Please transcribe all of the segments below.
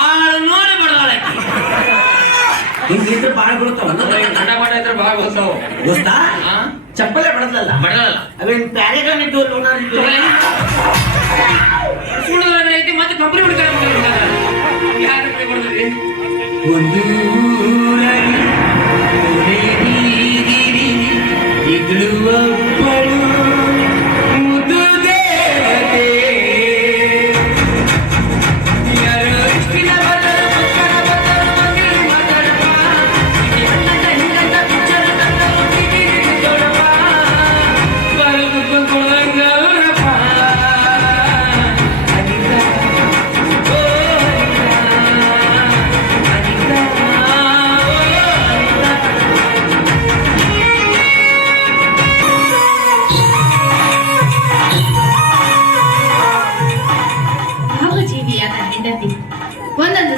ಆಳು ನೋಡಿ ಬಡದಾಳೆ ಹಿಂಗಿದ್ರೆ ಬಾಳ್ ಬಿಡ್ತಾವ ಗಂಡ ಮಠ ಇದ್ರೆ ಭಾಳ ಗೊತ್ತಾವ ದೋಸ್ತ ಚಪ್ಪಲೆ ಬಡದಲ್ಲ ಬಡದಲ್ಲ ಅವೇನ್ ಪ್ಯಾರೆಗಾನ್ ಇದ್ದು ಲೋನಾರ್ ಇದ್ದು ಸುಳ್ಳು ಐತಿ ಮತ್ತೆ ಕಂಪ್ನಿ ಬಿಡ್ತಾರೆ ಯಾರು ಬಡದ್ರಿ ಒಂದು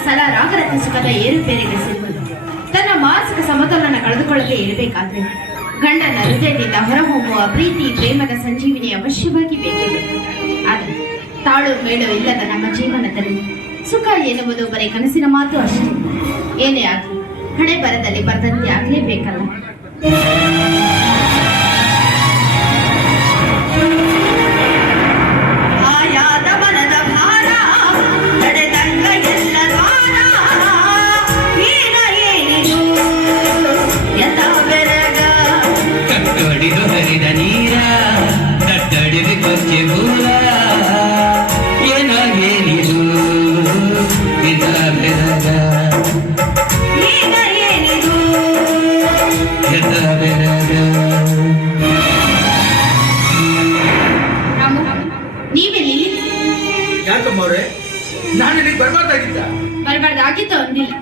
ಸಲ ರಾಗರತ್ನ ಸುಖದ ಏರುಪೇರಿಗೆ ಸಿಗುವುದು ತನ್ನ ಮಾನಸಿಕ ಸಮತೋಲನ ಕಳೆದುಕೊಳ್ಳದೆ ಇರಬೇಕಾದ್ರೆ ಗಂಡನ ಹೃದಯದಿಂದ ಹೊರಹೋಗುವ ಪ್ರೀತಿ, ಪ್ರೇಮದ ಸಂಜೀವಿನಿ ಅವಶ್ಯವಾಗಿ ಬೇಕಿದೆ. ಆದರೆ ತಾಳು ಮೇಳು ಇಲ್ಲದ ನಮ್ಮ ಜೀವನದಲ್ಲಿ ಸುಖ ಎನ್ನುವುದು ಬರೀ ಕನಸಿನ ಮಾತು ಅಷ್ಟೇ. ಏನೇ ಆಗಲಿ ಹಣೆ ಬರದಲ್ಲಿ ಬರದಂತೆ ಆಗಲೇಬೇಕಲ್ಲ. ಹರಿದ ನೀರ ಕಟ್ಟಡಿದ ಕೊಚ್ಚೆ ಬೂರ ಏನ ಏನಿದು ಇದ ಬೆರಗ ಎದ ಬೆರಗ ರಾಮು ನೀವೆಲ್ಲಿ? ಯಾಕಮ್ಮವ್ರೆ ನಾನು ಇಲ್ಲಿಗೆ ಬರ್ಬಾರ್ದಾಗಿದ್ದ ಬರಬಾರ್ದಾಗಿತ್ತು ಅಂದಿಲ್ಲ.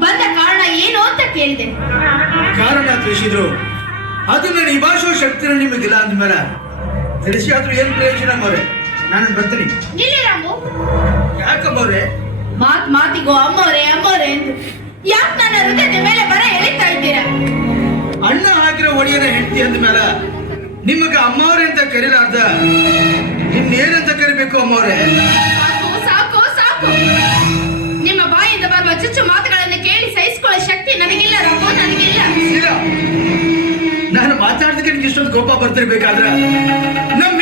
ಬಂದ ಕಾರಣ ಏನು ಅಂತ ಕೇಳಿದೆ. ಕಾರಣ ತಿಳಿಸಿದ್ರು. ಅದನ್ನ ನಿಭಾಯಿಸೋ ಶಕ್ತಿನ ನಿಮಗಿಲ್ಲ ಅಂದ್ಮೇಲೆ ತಿಳಿಸಿ ಆದ್ರೂ ಏನ್ ಪ್ರಯೋಜನ ಅಮ್ಮವ್ರೆ ನಾನು ಬರ್ತೀನಿ. ನಿಲ್ಲಿ ರಾಮು. ಯಾಕಮ್ಮವ್ರೆ ಮಾತ್ ಮಾತಿಗೂ ಅಮ್ಮೋರೆ ಅಮ್ಮೋರೆ ಎಂದು. ಯಾಕೆ ನನ್ನ ಹೃದಯದ ಮೇಲೆ ಬರ ಎಳಿತಾ ಇದ್ದೀರಾ? ಅಣ್ಣ ಹಾಕಿರೋ ಒಡೆಯನ ಹೆಂಡತಿ ಅಂದ್ಮೇಲೆ ನಿಮಗೆ ಅಮ್ಮವ್ರೆ ಅಂತ ಕರೀಲಾರ್ದ ಇನ್ನೇನಂತ ಕರಿಬೇಕು ಅಮ್ಮವ್ರೆ ಸಾಕು ಸಾಕು ಸಾಕು. ನಿಮ್ಮ ಬಾಯಿಂದ ಬರುವ ಚುಚ್ಚು ಮಾತುಗಳನ್ನು ಮಾತಾಡ್ದಕ್ಕೆ ನಿಮ್ಗೆ ಇಷ್ಟೊಂದು ಕೋಪ ಬರ್ತಿರ್ಬೇಕಾದ್ರೆ ನಮ್ಮ